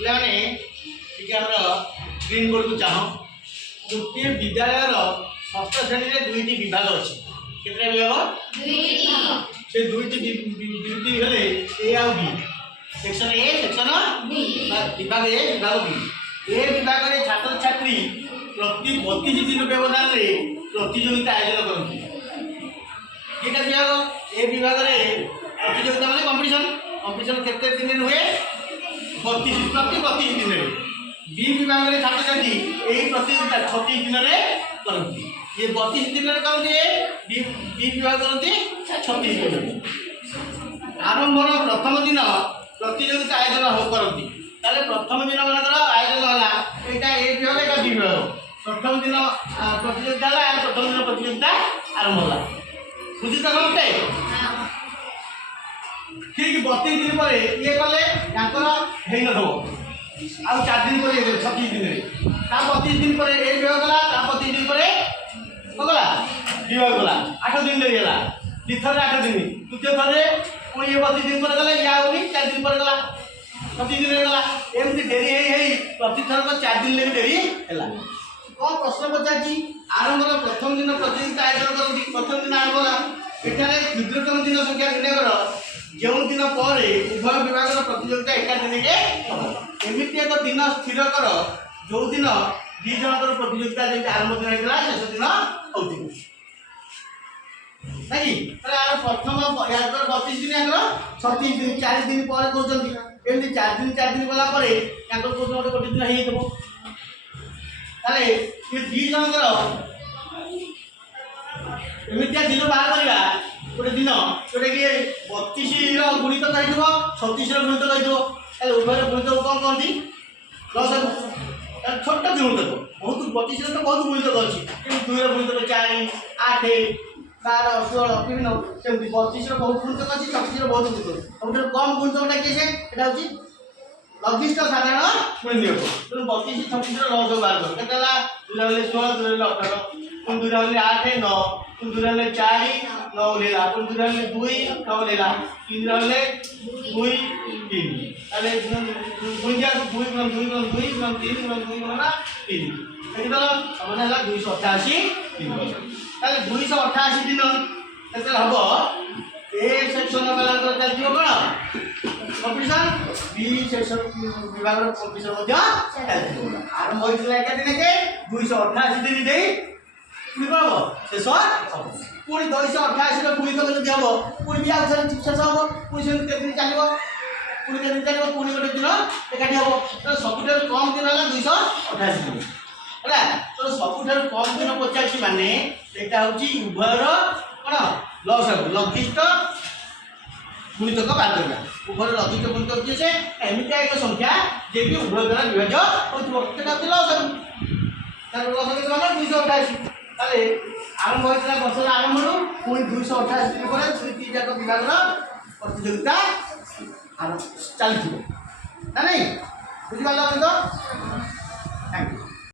ପିଲାମାନେ ଟିକେ ଆମର ସ୍କ୍ରିନ୍ ବୋର୍ଡକୁ ଚାହ। ଗୋଟିଏ ବିଦ୍ୟାଳୟର ଷଷ୍ଠ ଶ୍ରେଣୀରେ ଦୁଇଟି ବିଭାଗ ଅଛି। କେତେଟା ବିଭାଗ? ସେ ଦୁଇଟି ବିଭାଗ ହେଲେ ଏ ଆଉ ବି। ସେକ୍ସନ ए सेक्शन बी विभाग ए विभाग बी। ए विभाग में छात्र छात्री प्रति 32 दिन व्यवधान में प्रतियोगिता आयोजन करती। ये विभाग ए विभाग में प्रतियोगिता माने कंपटीशन केते दिन हुए 32 प्रति 32 दिन में। बी विभाग में छात्र छात्री यही प्रतियोगिता 36 दिन में करती। ये 32 दिन में करती, बी विभाग करती 36 दिन में। आरंभर प्रथम दिन प्रतियोगिता आयोजन करती। ताले प्रथम दिन मनकर आयोजन होला एटा ए विभाग एटा बी विभाग। प्रथम दिन प्रतियोगिता होला, प्रथम दिन प्रतियोगिता आरंभ होला। बुझी त समझते? ठीक 32 दिन पर ये कले याकर हेइ न हो आ 4 दिन पर 36 दिन रे ता 32 दिन पर ए विभाग होला, ता 32 दिन पर कोगला विभाग होला। 8 दिन रे होला, तीथर 8 दिन, तृतीय थरे पुणी 32 दिन पर गला, या होनी 4 दिन पर गला, 36 दिन गला। एमती डेरी हेई प्रति थर को 4 दिन लेके डेरी हैला। कौन प्रश्न पचाची? आरंभ प्रथम दिन प्रतियोगिता आयोजन करती। प्रथम दिन आरंभ होला एठारे क्षुद्रतम दिन संख्या निर्णय करो जो दिन पर उभय विभाग प्रतियोगिता एका दिन के एमिति एक दिन स्थिर कर जो दिन दी जनकर प्रतियोगिता जे आरंभ दिन हैला शेष दिन होती नहीं। तार प्रथम यार 32 दिन यार 36 दिन 4 दिन पर कहउछंती। एमती 4 दिन गला पर याकर कोन गोटे दिन हेइ देबो। ताले ये दी जनकर एमितिया दिन बाहर करिया गोटे दिन जोटा कि 32 रो गुणित करिथबो 36 रो गुणित करिथबो। ताले उभय गुणित कोन कहंती? लस छोट गुणित बहुत 32 रो तो बहुत गुणित अछि। 2 रो गुणित 4 8 12 16 বিভিন্ন সেমতি 32 रो बहुत गुणित अछि, 36 रो बहुत गुणित। सबसे कम गुणितटा के से এটা হচ্ছে লঘিষ্ঠ সাধারণ গুণনীয়ক। তুমি 32 36 रो লস বার কর কেতলা 2 হলে 16 2 হলে 18 কোন 2 হলে 8 9 কোন 2 হলে 4 9 लेला কোন 2 হলে 2 9 लेला 3 হলে 2 3 তাহলে 2 যা 2 গুণ 2 গুণ 2 গুণ 3 গুণ 2 গুণ 3 এটা সমান হলো 288 দিন। তাহলে 288 দিন কেতে হবো? ए सेक्शन वाला को चलती हो कोन कंपटीशन, बी सेक्शन विभाग रो कंपटीशन मध्य चलती हो। आरंभ होइला एका दिन के 288 दिन देई पुनी पाबो शेष हबो। पुनी 288 रो पुनी तो जदी हबो पुनी भी आउथर शेष हबो। पुनी से केते दिन चलिबो, पुनी केते दिन चलिबो, पुनी गोटे दिन एकाठी हबो। तो सबुठार कम दिन होला 288 दिन होला। तो सबुठार कम दिन पचाची माने एटा होची उभयर कोन लस लघिष्ठ गुणितक बात करना। उभय लघिष्ठ गुणितक जे से एमिति एक संख्या जे कि उभय द्वारा विभाज्य होतबो सेटा होती लस। तार लस के मतलब 288। ताले आरंभ होइतला वर्ष आरंभ रो पुनी 288 दिन पर दुईटी जाक विभाग रो प्रतियोगिता चलथिबो ना नहीं? बुझि पालो तो? Thank you.